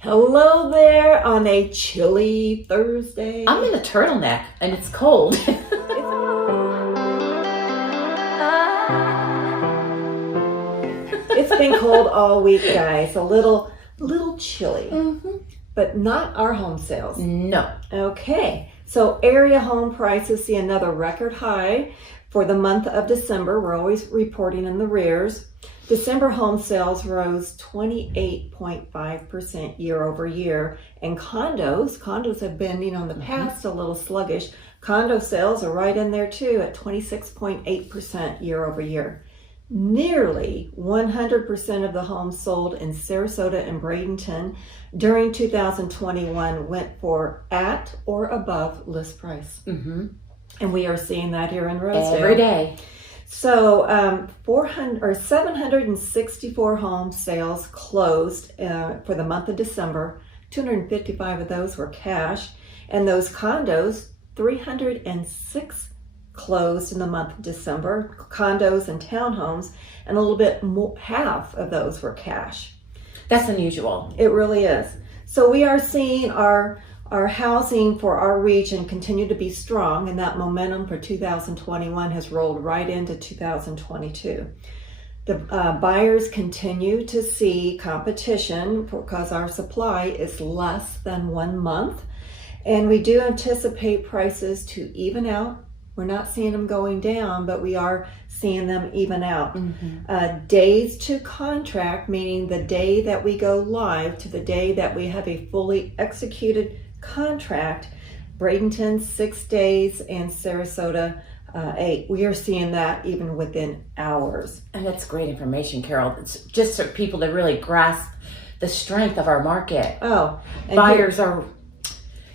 Hello there on a chilly Thursday. I'm in a turtleneck and it's cold. It's been cold all week, guys. A little chilly, but not our home sales. No. Okay, so area home prices see another record high for the month of December. We're always reporting in the rears. December home sales rose 28.5% year over year, and condos have been, in the past a little sluggish. Condo sales are right in there too at 26.8% year over year. Nearly 100% of the homes sold in Sarasota and Bradenton during 2021 went for at or above list price. And we are seeing that here in Rosedale. Every day. So 764 home sales closed for the month of December. 255 of those were cash. And those condos, 306 closed in the month of December. Condos and townhomes, and a little bit more, half of those were cash. That's unusual. It really is. So we are seeing our housing for our region continue to be strong, and that momentum for 2021 has rolled right into 2022. The buyers continue to see competition because our supply is less than 1 month, and we do anticipate prices to even out. We're not seeing them going down, but we are seeing them even out. Days to contract, meaning the day that we go live to the day that we have a fully executed contract. Bradenton 6 days and Sarasota 8. We are seeing that even within hours. And that's great information, Carol. It's just for people to really grasp the strength of our market. Oh, and buyers are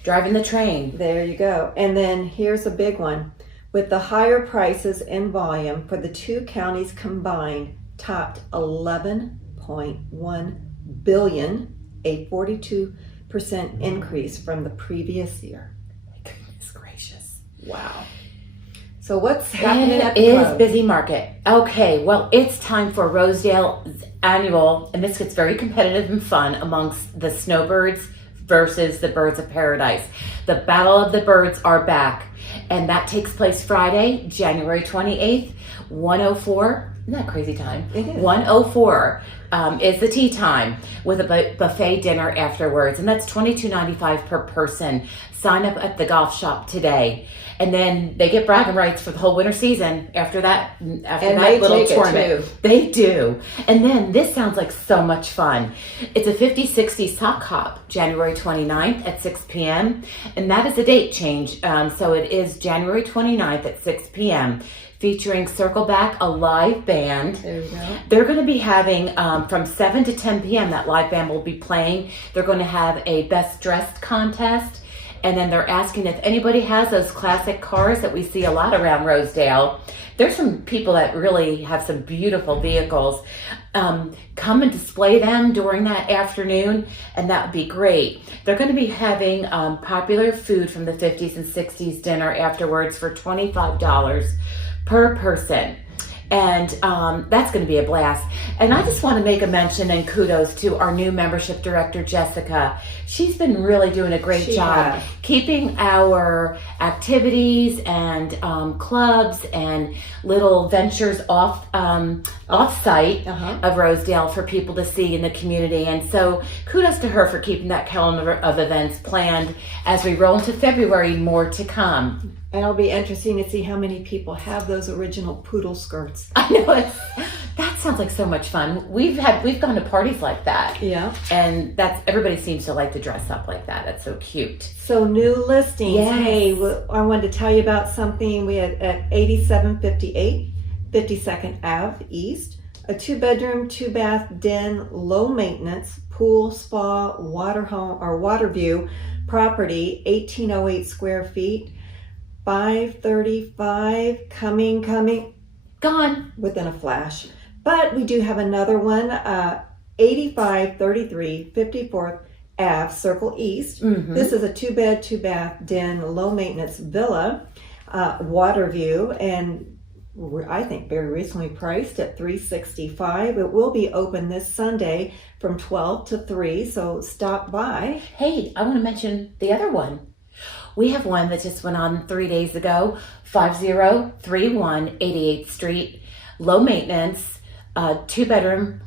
driving the train. There you go. And then here's a big one. With the higher prices and volume for the two counties combined, topped $11.1 billion, a 42% increase from the previous year. Goodness gracious. Wow. So what's happening at the It is club? busy market. Okay, well, it's time for Rosedale's annual, and this gets very competitive and fun amongst the snowbirds versus the birds of paradise. The Battle of the Birds are back, and that takes place Friday, January 28th, 1:04. Isn't that a crazy time? It is. 1:04 is the tea time with a buffet dinner afterwards, and that's $22.95 per person. Sign up at the golf shop today, and then they get bragging rights for the whole winter season after that little tournament. They do. And then this sounds like so much fun. It's a 50-60 sock hop, January 29th at 6 p.m. And that is a date change. So it is January 29th at 6 p.m. featuring Circleback, a live band. There you go. They're going to be having from 7 to 10 p.m. that live band will be playing. They're going to have a best dressed contest. And then they're asking if anybody has those classic cars that we see a lot around Rosedale. There's some people that really have some beautiful vehicles. Come and display them during that afternoon, and that would be great. They're going to be having popular food from the 50s and 60s dinner afterwards for $25 per person. And that's going to be a blast. And I just want to make a mention and kudos to our new membership director, Jessica. She's been really doing a great job keeping our activities and clubs and little ventures off-site of Rosedale for people to see in the community. And so kudos to her for keeping that calendar of events planned as we roll into February, more to come. And it'll be interesting to see how many people have those original poodle skirts. I know, that sounds like so much fun. We've gone to parties like that. Yeah. And everybody seems to like to dress up like that. That's so cute. So new listings. Yes. Hey, I wanted to tell you about something. We had at 8758 52nd Ave East, a 2-bedroom, 2-bath den, low maintenance, pool, spa, water view property, 1808 square feet. 535 coming Gone within a flash. But we do have another one, 8533 54th Ave Circle East. This is a 2-bed, 2-bath den, low maintenance villa, water view, and I think very reasonably priced at $365. It will be open this Sunday from 12 to 3, so stop by. Hey, I want to mention the other one. We have one that just went on 3 days ago, 5031 88th Street, low maintenance, 2-bedroom,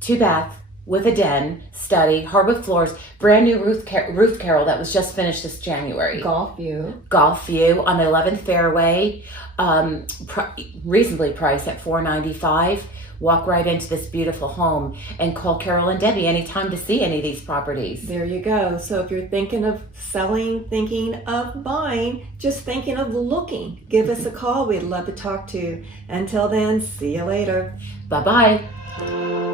2-bath with a den, study, hardwood floors, brand new roof carrel that was just finished this January. Golf view on the 11th fairway, reasonably priced at $495. Walk right into this beautiful home and call Carol and Debbie anytime to see any of these properties. There you go. So if you're thinking of selling, thinking of buying, just thinking of looking, give us a call. We'd love to talk to you. Until then, see you later. Bye-bye.